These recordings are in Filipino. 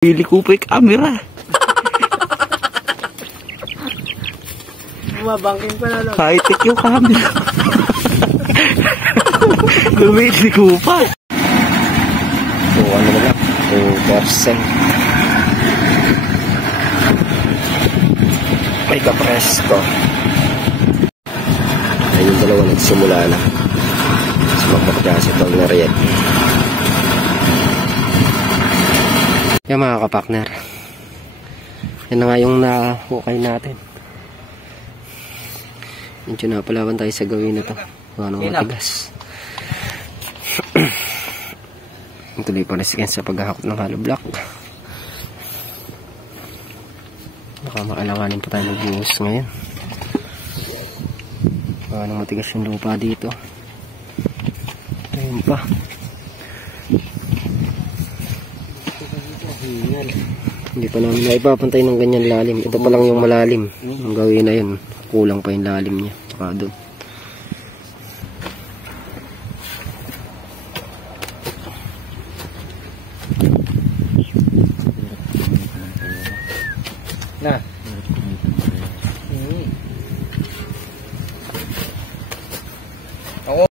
Pili ko pa yung camera. Bumabangking pa na lang. High-tech yung camera. Lumili ko pa. So ano na lang, 2%. May kapresko. Ay yung dalawa nagsimula na. So magpapagkasi itong nariyan. Yan mga kapakner. Yan na nga yung nahukay natin. Medyo napalaban tayo sa gawin na ito. Ano matigas. Tuloy pa rin sa paghahakot ng hollow block. Baka makailanganin pa tayo mag-buhos ngayon. Ano matigas yung lupa dito. Ayun pa. Hindi pa namin naipapantay ng ganyan lalim. Ito pa lang yung malalim. Ang gawin na yun, kulang pa yung lalim niya. Saka doon. Na. Ako.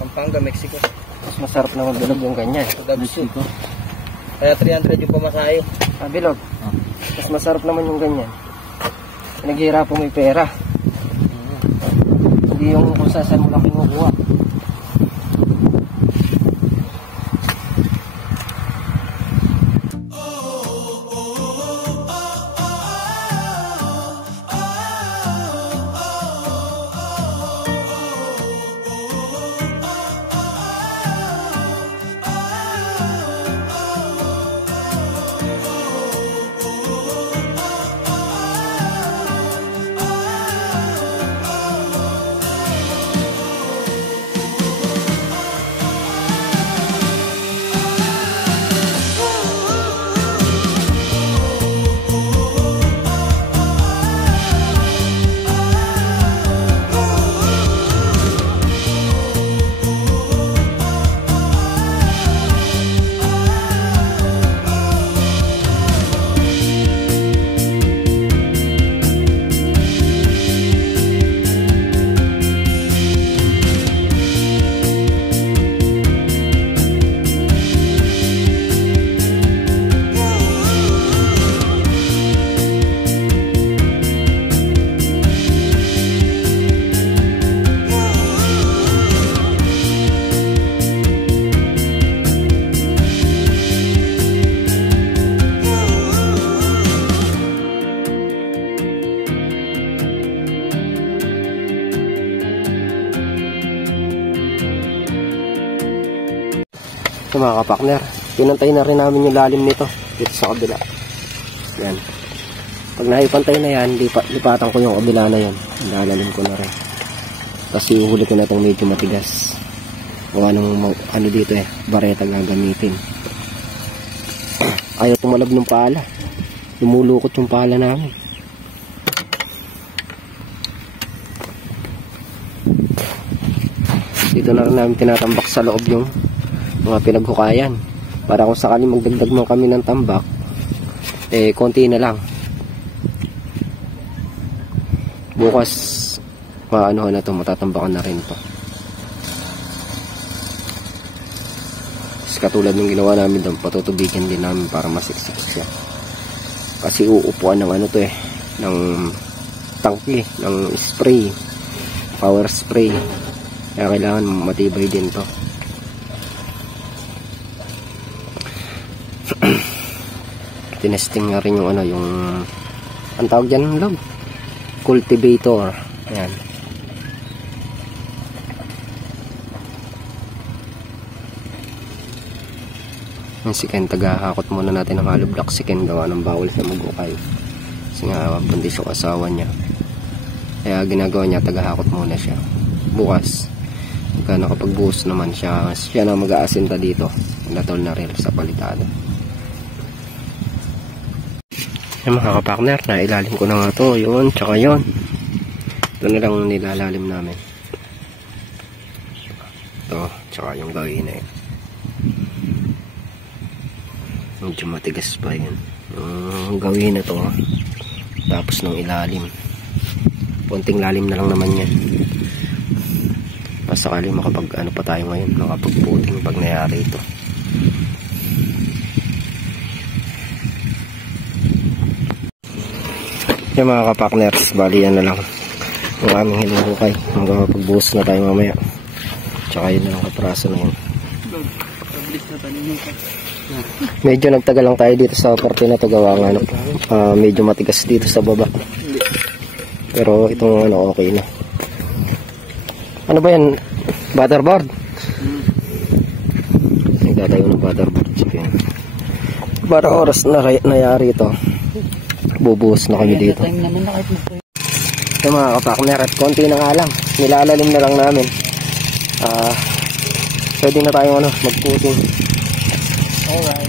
Pampanga, Mexico. Mas masarap na magbilog yung ganyan. Mexico. Kaya 300 yung pamasayo. Bilog. Mas masarap naman yung ganyan. Naghihirap po may pera. Hindi yung kung saan mo lang kinukuha. So mga kapakner, pinantay na rin namin yung lalim nito dito sa kabila. Yan. Pag naipantay na yan, lipatan ko yung kabila na yan. Nalalim ko na rin. Tapos iuhuli ko na itong medyo matigas. O ano dito bareta gagamitin. Ayaw tumalab ng pala. Lumulukot yung pala namin. Dito na rin namin tinatambak sa loob yung mga pinaghukayan para kung sakaling magdagdag mo kami ng tambak konti na lang. Bukas maanuhan na to, matatambakan na rin to. Katulad ng ginawa namin doon, patutubigin din namin para masiksik siya kasi uupuan ng ng tangke, ng spray, power spray, kaya kailangan matibay din to. Tinesting nga rin yung ano, yung ang tawag dyan, log, cultivator. Ayan. Yung si Ken, tagahakot muna natin ng hollow block si Ken, gawa ng bawal sa mag-ukay kasi nga buntis yung asawa niya, kaya ginagawa niya, tagahakot muna siya. Bukas pagka nakapagbuhos naman siya na mag-aasinta dito, natol na rin sa palitada. Yung mga kapakner, na ilalim ko na nga to, yun, tsaka yun, ito na lang nilalalim namin, ito, tsaka yung gawin na yun. Medyo matigas pa yun yung gawin na to, tapos ng ilalim, punting lalim na lang naman yan. Masakali makapag ano pa tayo ngayon, makapagputing pag nangyari ito. Yung mga kapakners, bali yan na lang yung aming hinuhukay, hanggang mapagbuhos na tayo mamaya, tsaka yun na lang kapraso na yun. Medyo nagtagal lang tayo dito sa parte na to, gawa nga medyo matigas dito sa baba, pero itong ano okay na. Ano ba yan? Butterboard? Nagtatayo ng butterboard chip yan. Para oras na nayari ito, bubuhos na kami dito. Yung mga kapakner, at konti na nga lang, nilalalim na lang namin. Pwede na tayong ano, magputing. Alright.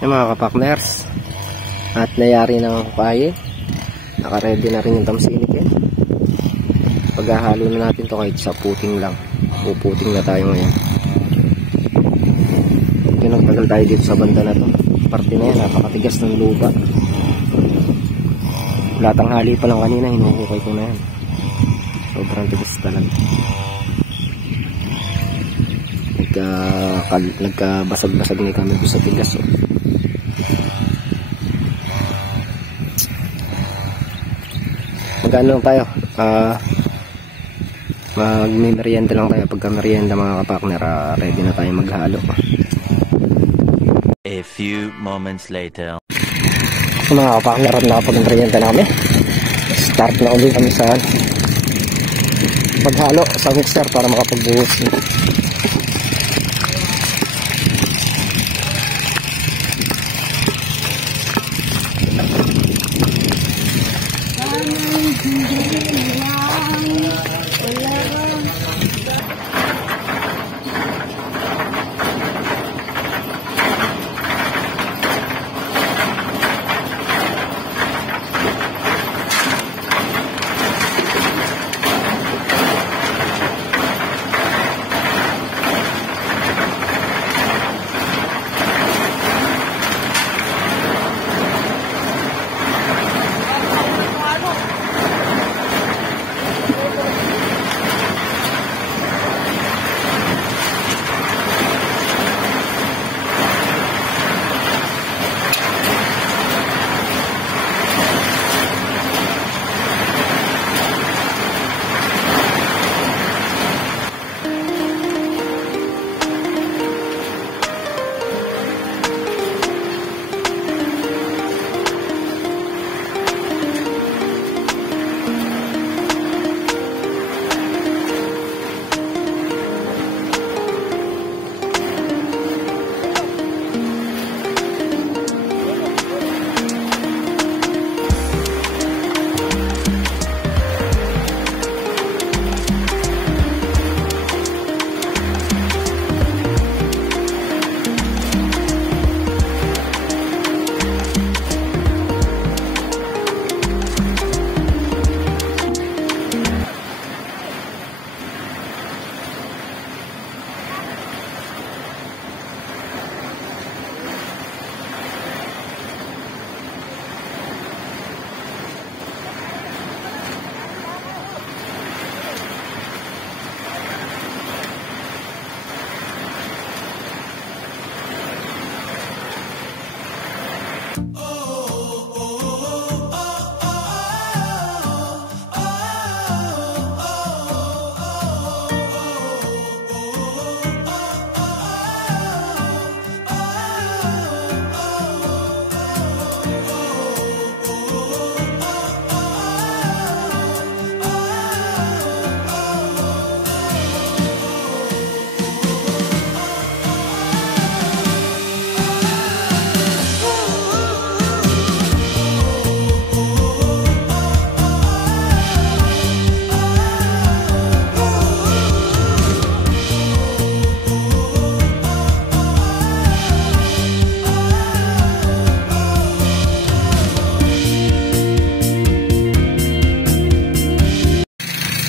Yung mga kapakners, at nayari ng kukaye, nakaready na rin yung tamsinik eh. Paghahalo na natin to kahit sa puting lang, puputing na tayo ngayon. Yung nagtagal tayo dito sa banda na to, parte na yan, napakatigas ng lupa. Latang hali pa lang kanina, hinuhukay ko na yan, sobrang tigas talaga. Nagkabasag-basag na kami sa tigas oh. Magano lang tayo, mag-merienda lang tayo. Pagka merienda mga kapakner, ready na tayo maghalo. A few moments later. Mga kapakner, at nakapag-merienda namin, start na ulit kami sa paghalo sa mixer para makapagbuhos.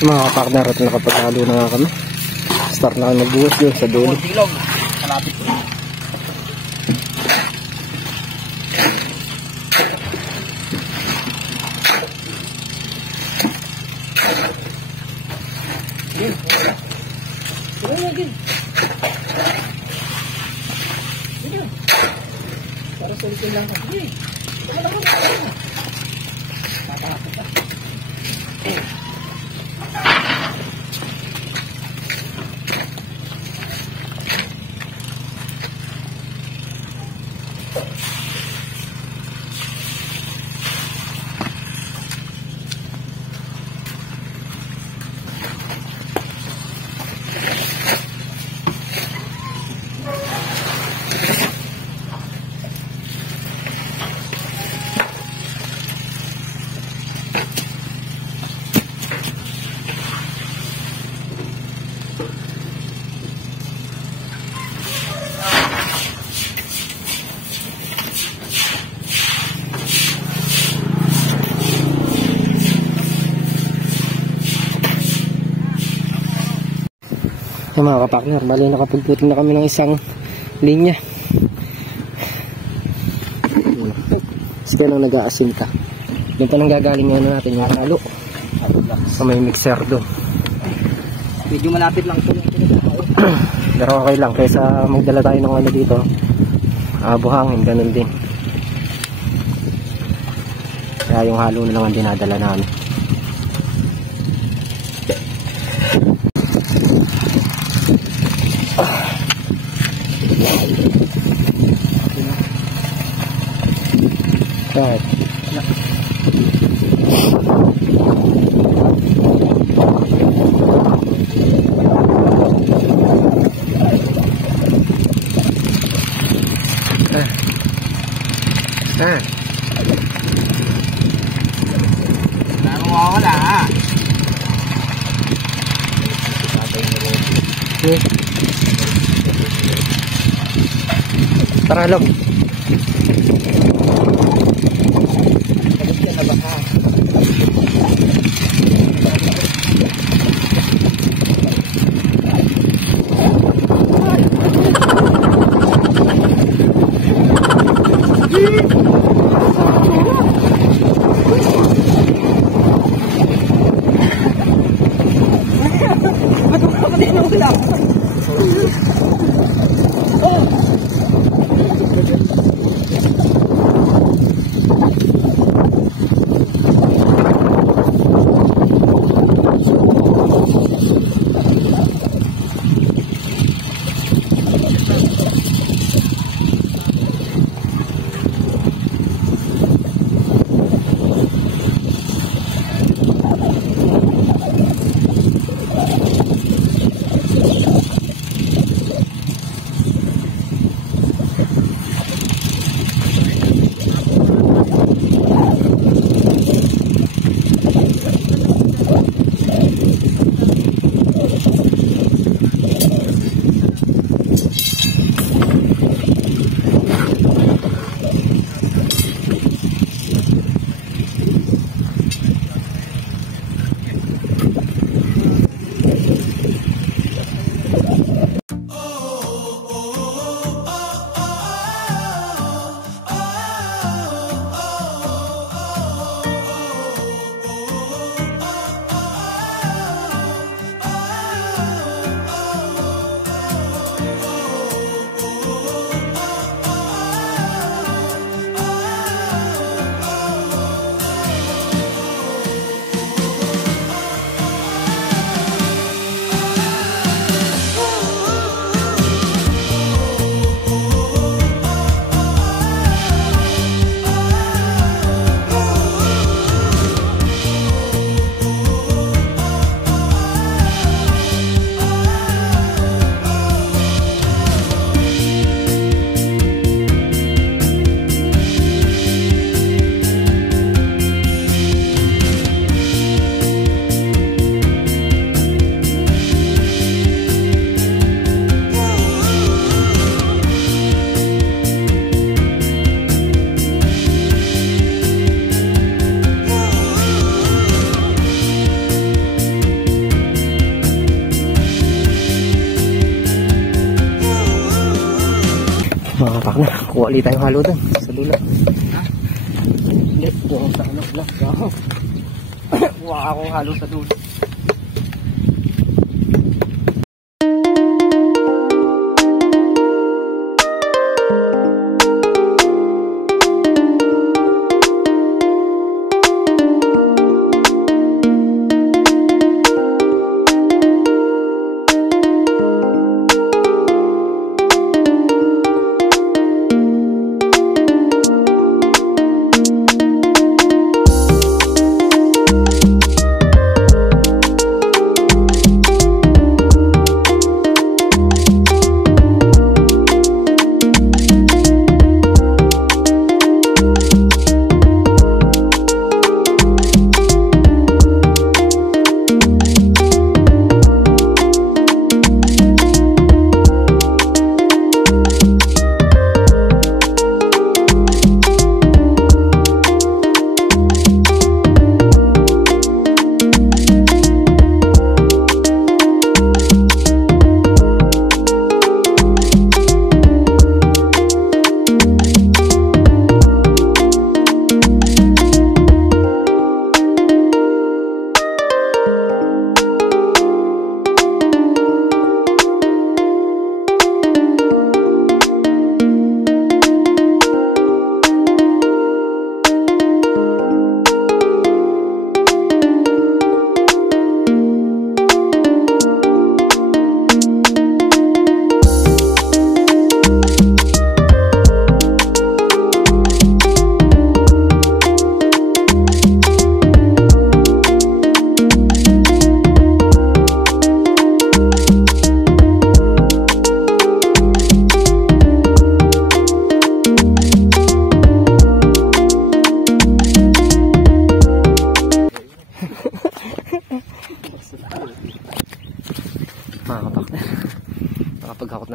Mga kapartner, at nakapaghalo na nga kami. Start na kami magbuhos doon sa dulo. Ilog. Malapit ko. Para solusin lang ka. Yung mga kapartner, bali nakapagputin na kami ng isang linya. Kasi lang nag-aasim ka. Yung pa nang gagaling yung ano natin, yung halo sa may mixer doon. Medyo malapit lang ito. Pero okay lang, kaysa magdala tayo ng ano dito, buhangin, ganun din. Kaya yung halo na lang ang dinadala namin. Right. Ha? Wala mo mawawala ha. Tara, Log. Sagot ka na ba ha? Mga kapak na, kuha ulit tayong halo doon sa dulo. Ha? Hindi, doon sa anak lang. Kuha akong halo sa dulo.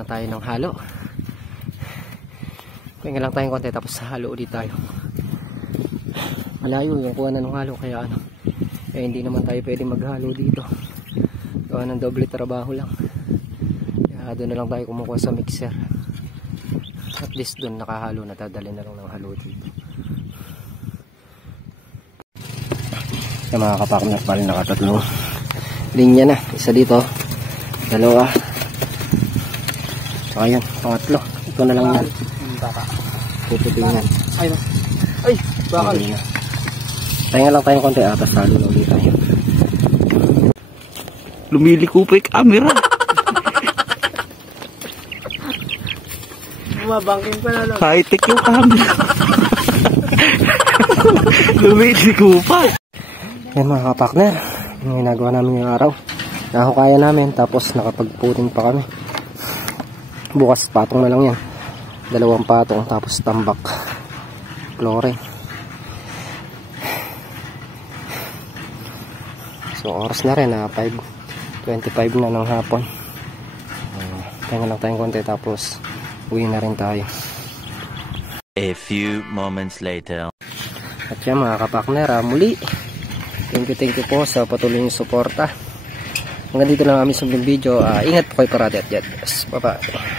na tayo ng halo. Pahinga lang tayong konti tapos halo ulit tayo. Malayo yung kuha na ng halo kaya hindi naman tayo pwede maghalo dito. Gawa ng doble trabaho lang. Kaya doon na lang tayo kumukuha sa mixer. At least doon nakahalo na, dadali na lang ng halo dito. Yung mga kapakner pa rin nakatatlong linya na. Isa dito, dalawa, saka yun, pangatlo. Ito na lang yan. Puputingan. Ay, bakal. Tayo lang tayong konti atas halo na ulit tayo. Lumiliko pa yung camera. Bumabangking pa na lang. High-tech yung camera. Lumiliko pa. Yan mga kapakner, yung ginagawa namin yung araw. Nahukayan namin tapos nakapagputin pa kami. Bukas patong na lang yan. 2 patong tapos tambak. Flooring. So oras na rin 5:25 na ng hapon. Kaya lang tayong konti tapos uwi na rin tayo. A few moments later. At yan mga kapakner, muli thank you po sa patuloy niyong suporta. Hanggang dito lang kami sa video. Ingat po kayo parati at God bless. Bye bye.